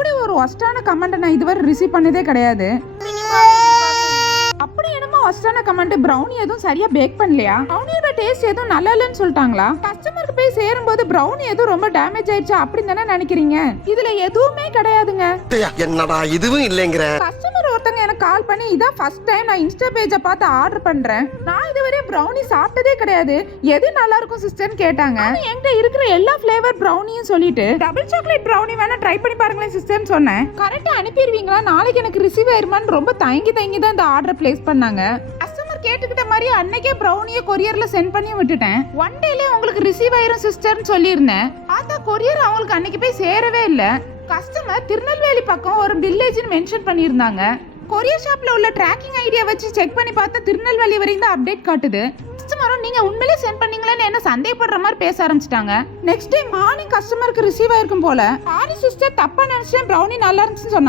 இப்படி ஒரு ஒஸ்டான கமெண்ட் நான் இதுவரை ரிசீவ் பண்ணதே கிடையாது. அப்படி என்னமோ ஒஸ்டான கமெண்ட், ப்ரௌனி எதுவும் சரியா பேக் பண்ணலையா, ப்ரௌனியோட டேஸ்ட் எதுவும் நல்லா இல்லைன்னு சொல்லிட்டாங்களா, கஸ்டமருக்கு போய் சேரும்போது ப்ரௌனி எதுவும் ரொம்ப டேமேஜ் ஆயிடுச்சா அப்படின்னு தானே நினைக்கிறீங்க? இதுல எதுவுமே கிடையாதுங்க. என்னடா இதுவும் இல்லைங்கிற. கஸ்டமர் ஒருத்தங்க எனக்கு கால் பண்ணி இதான் ஃபர்ஸ்ட் டைம் நான் இன்ஸ்டா பேஜை பார்த்து ஆர்டர் பண்றேன், நான் இதுவரை ப்ரௌனி சாப்பிட்டதே கிடையாது, எது நல்லா இருக்கும் சிஸ்டர்னு கேட்டாங்க. என்கிட்ட இருக்கிற எல்லா ஃபிளேவர் ப்ரௌனியும் சொல்லிட்டு டபுள் சாக்லேட் ப்ரௌனி வேணா ட்ரை பண்ணி பாருங்களேன் சிஸ்டர்னு சொன்னேன். கரெக்டா அனுப்பிடுவீங்களா, நாளைக்கு எனக்கு ரிசீவ் ஆயிருமான்னு ரொம்ப தயங்கி தான் இந்த ஆர்டர் பிளேஸ் பண்ணாங்க. கஸ்டமர் கேட்டுக்கிட்ட மாதிரி அன்னைக்கே ப்ரௌனியை கொரியர்ல சென்ட் பண்ணி விட்டுட்டேன். ஒன் டேலே உங்களுக்கு ரிசீவ் ஆயிரும் சிஸ்டர்னு சொல்லியிருந்தேன். பார்த்தா கொரியர் அவங்களுக்கு அன்னைக்கு போய் சேரவே இல்லை. கஸ்டமர் திருநெல்வேலி பக்கம் ஒரு வில்லேஜ்னு மென்ஷன் பண்ணியிருந்தாங்க. கொரியர் ஷாப்ல உள்ள ட்ராக்கிங் ஐடியா வச்சு செக் பண்ணி பார்த்தா திருநெல்வேலி வரைக்கும் தான் அப்டேட் காட்டுது. கஸ்டமரும் நீங்க உண்மையிலே சென்ட் பண்ணீங்களான்னு என்ன சந்தேகப்படுற மாதிரி பேச ஆரம்பிச்சிட்டாங்க. நெக்ஸ்ட் டே மார்னிங் கஸ்டமருக்கு ரிசீவ் ஆயிருக்கும் போல, சாரி சிஸ்டர் தப்பா நினைச்சேன், ப்ரௌனி நல்லா இருந்துச்சுன்னு சொன்னாங்க.